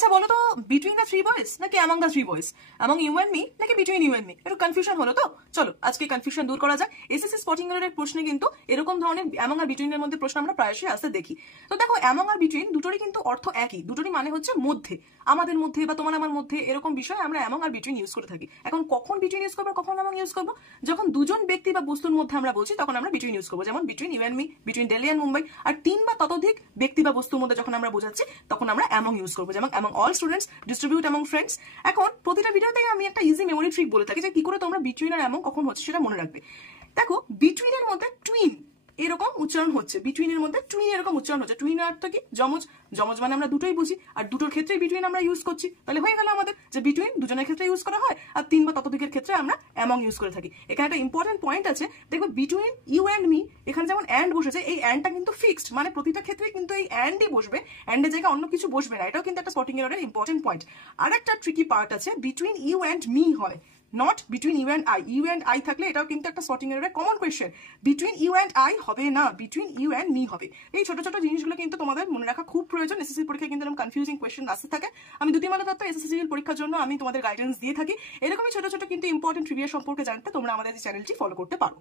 আচ্ছা বলো তো, বিটুইন দ্য থ্রি বয়েজ নাকি among the three boys, among you and me নাকি বিটুইন ইউ অ্যান্ড মি? একটু কনফিউশন হলো তো? চলো আজকে কনফিউশন দূর করা যায়। এসএসসি স্পটিং এর প্রশ্নে কিন্তু এরকম ধরনের অ্যামং আর বিটুইন এর মধ্যে প্রশ্ন আমরা প্রায়শই আসতে দেখি। তো দেখো, অ্যামং আর বিটুইন দুটোরই কিন্তু অর্থ একই, দুটোরই মানে হচ্ছে মধ্যে, আমাদের মধ্যে বা তোমার আমার মধ্যে, এরকম বিষয়ে আমরা অ্যামং আর বিটুইন ইউজ করে থাকি। এখন কখন বিটুইন ইউজ করবো, কখন অ্যামং ইউজ করবো? যখন দুজন ব্যক্তি বা বস্তুর মধ্যে আমরা বলছি তখন আমরা বিটুইন ইউজ করবো, যেমন between you and me, between Delhi and Mumbai. আর তিন বা ততোধিক ব্যক্তি বা বস্তুর মধ্যে যখন আমরা বোঝাচ্ছি তখন আমরা অ্যামং ইউজ করবো, যেমন among all students, distribute among friends. এখন প্রতিটা ভিডিওতেই আমি একটা ইজি মেমোরি ট্রিক বলে থাকি যে কি করে তোমরা বিটুইন আর অ্যামং কখন হচ্ছে সেটা মনে রাখবে। দেখো, বিটুইন এর মধ্যে টুইন এরকম উচ্চারণ হচ্ছে, বিটুইন এর মধ্যে টুইন এরকম উচ্চারণ হচ্ছে। টুইন অর্থ কি? যমজ। যমজ মানে আমরা দুটোই বুঝি, আর দুটোর ক্ষেত্রে বিটুইন আমরা ইউজ করছি। তাহলে হয়ে গেল আমাদের যে বিটুইন দুজনের ক্ষেত্রে ইউজ করা হয়, আর তিন বা ততোধিকের ক্ষেত্রে আমরা অ্যামং ইউজ করে থাকি। এখানে একটা ইম্পর্টেন্ট পয়েন্ট আছে, দেখো বিটুইন ইউ অ্যান্ড মি, এখানে যেমন অ্যান্ড বসেছে, এই অ্যান্ডটা কিন্তু ফিক্সড, মানে প্রতিটা ক্ষেত্রে কিন্তু এই অ্যান্ডই বসবে, অ্যান্ডের জায়গায় অন্য কিছু বসবে না। এটাও কিন্তু একটা স্পটিং এররের ইম্পর্টেন্ট পয়েন্ট। আর একটা ট্রিকি পার্ট আছে, বিটুইন ইউ অ্যান্ড মি হয়, not between you and I. You and I থাকলে এটাও কিন্তু একটা স্পটিং এররের common question. Between you and I হবে না, বিটুইন ইউ অ্যান্ড মি হবে। এই ছোট ছোট জিনিসগুলো কিন্তু তোমাদের মনে রাখা খুব প্রয়োজন। এসএসসি পরীক্ষায় কিন্তু এরকম কনফিউজিং কোয়েশ্চেন আসতে থাকে। আমি দ্যুতিমালা দত্ত এসএসসি পরীক্ষার জন্য আমি তোমাদের গাইডেন্স দিয়ে থাকি। এরকমই ছোট ছোট কিন্তু ইম্পর্টেন্ট ট্রিভিয়া সম্পর্কে জানতে তোমরা আমাদের এই চ্যানেলটি ফলো করতে পারো।